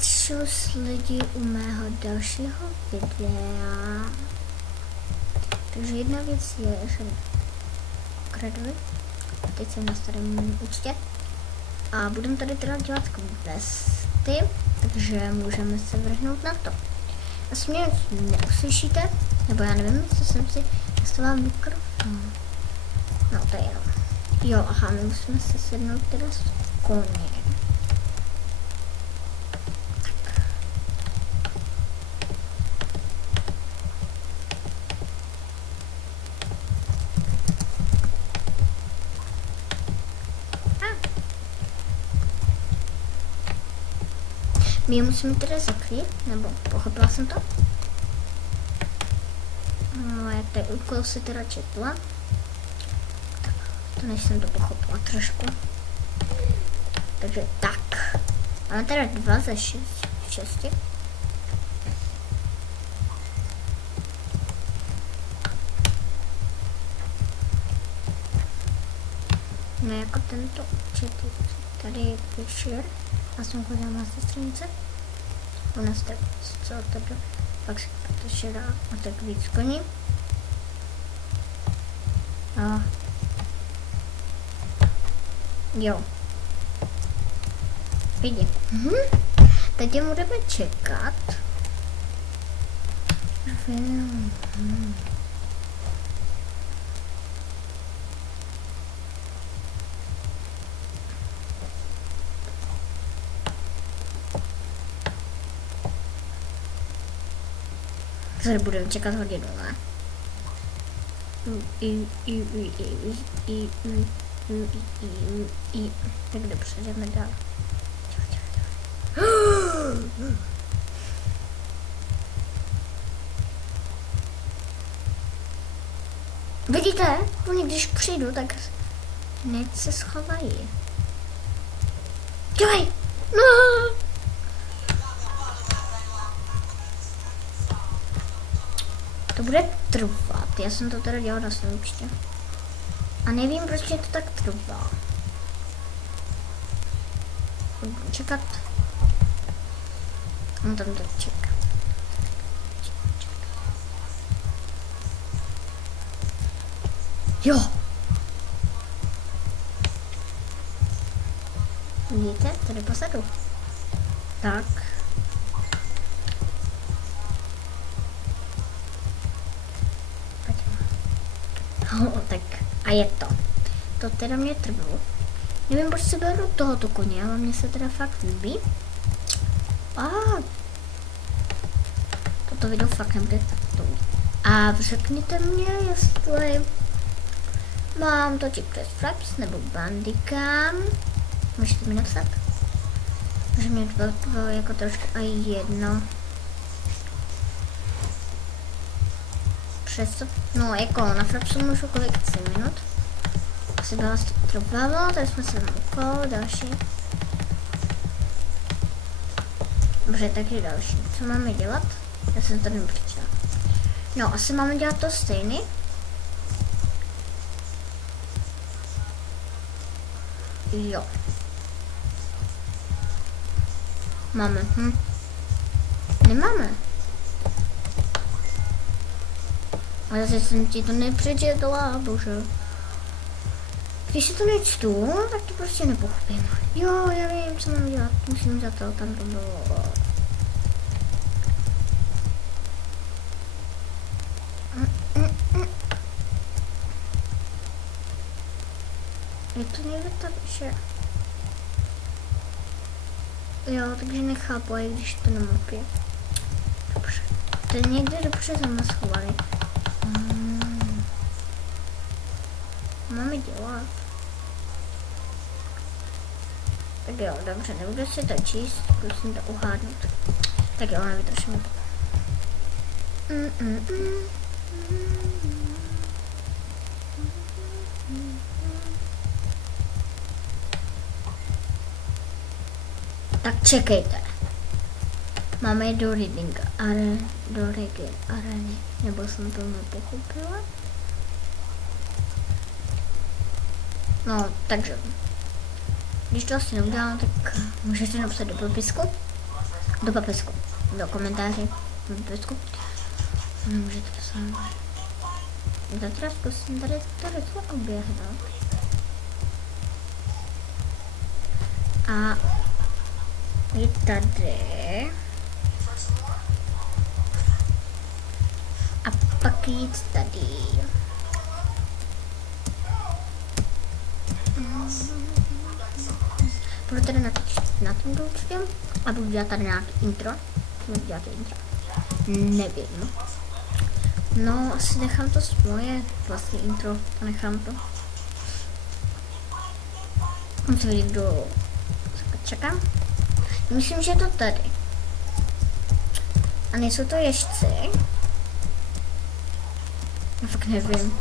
čus lidi u mého dalšího videa. Takže jedna věc je, že ukradli. Teď jsem na starém účtě. A budeme tady teda dělat questy, takže můžeme se vrhnout na to. Asi mě neuslyšíte, nebo já nevím, jestli jsem si nastavila mikrofon. No to je jenom. Jo, aha, my musíme se sednout teda s koně. My je musíme teda zakrýt, nebo pochopila jsem to? No, já tady úkol si teda četla. Tak, to než jsem to pochopila trošku. Takže tak. Máme teda 2 ze 6. No jako tento účet tady je píše. Já jsem chodila na stranice. U nás tak co tady, pak se to šedá a tak víc koní. A jo. Vidím. Teď budeme čekat. Tady budeme čekat hodinu, ne? Tak dobře, jdeme dál. Vidíte? Oni když přijdu, tak hned se schovají. Dělej! No! To bude trvat, já jsem to teda dělala na svém účtě. A nevím, proč to tak trvá. Budu čekat. On tam to čeká. Jo! Vidíte, tady posadu. Tak. Tak a je to. To teda mě trvalo. Nevím, proč se beru tohoto koně, ale mně se teda fakt líbí. A toto video fakt nebude takto. A řekněte mě, jestli mám točit přes Fraps nebo Bandicam. Můžete mi napsat. Že mě to jako trošku a jedno. No jako na Frapsu můžu kolik 3 minut. Asi byla to trvalo, tady jsme se na úkol, další. Dobře, takže další. Co máme dělat? Já jsem to nepřečetla. No, asi máme dělat to stejný. Jo. Máme, Nemáme. A zase jsem ti to nepřečetla, bože. Když si to nečtu, tak to prostě nepochopím. Jo, já vím, co mám dělat. Musím za to, tam to bylo. Je to někde tak, že... Jo, takže nechápu, i když to na mapě. Dobře. To je někde dobře zamaschovali. Máme dělat. Tak jo, dobře, nebudu si to číst, musím to uhádnout. Tak jo, nevytrašíme to. Tak čekejte. Máme je do reading areny, nebo jsem to nepochopila? No, takže, když to asi neudělám, tak můžete napsat do popisku. do papesku, do komentáře, do papesku. Nemůžete psát. Já teda zkusím tady to oběhnout. A je tady. A pak jít tady. Budu tady natočit na tom určitě a budu dělat tady nějaký intro. Budu dělat intro. Nevím. No, asi nechám to moje vlastní intro a nechám to. Musím vidět, kdo čekám. Myslím, že je to tady. A nejsou to ježci. Já fakt nevím.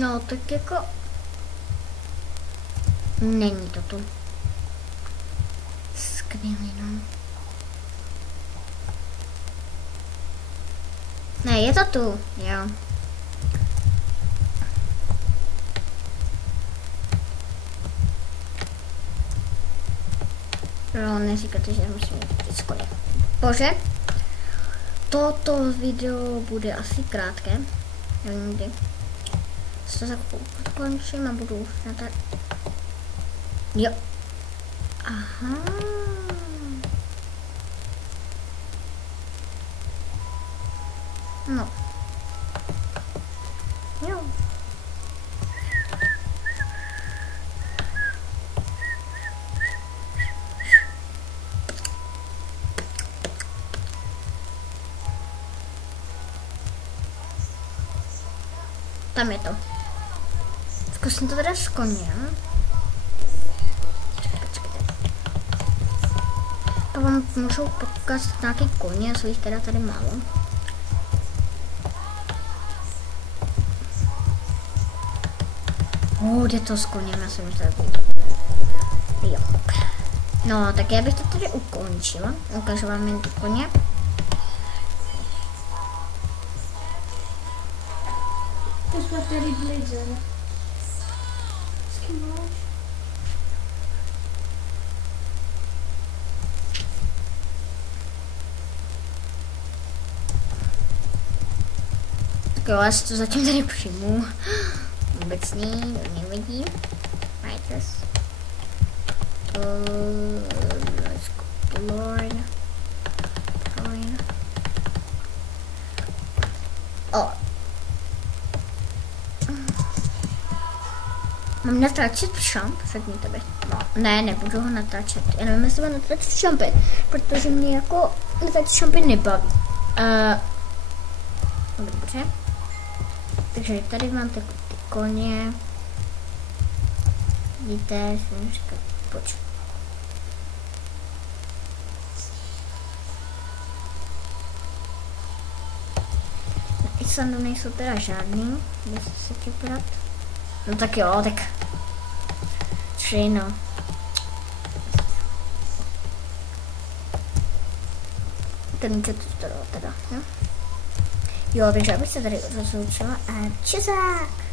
No, tak jako... Není to tu. Skvělý, no. Ne, je to tu, jo. No, neříkáte, že musím jít skoro. Bože, toto video bude asi krátké. Nevím kdy. To za končím a budu už na to. Jo. Aha. No. Jo. Tam je to. Zkusím to teda s koněm. A vám můžu pokazat nějaký koně, jsou jich teda tady málo. Jde to s koněm, já jsem myslel být. Jo. No, tak já bych to tady ukončila. Ukážu vám jen ty koně. To jsme tady bliže. S kým máš? Tak jo, já si to zatím tady přijmu. Vůbec nevidí. Writers. Let's go. Lord. Oh. Mám natáčet šamp? Řekni tebe. No, ne, nebudu ho natáčet. Já nevím, jestli mám natáčet šampy, protože mě jako natáčet šampy nebaví. Dobře. Takže tady mám ty koně. Vidíte, jsem říkal, pojď. Na Islandu nejsou teda žádný, kde se tě brát. No tak jo, tak 3, no. Ten může to teda, jo? Jo, takže abych se tady rozloučila a česák!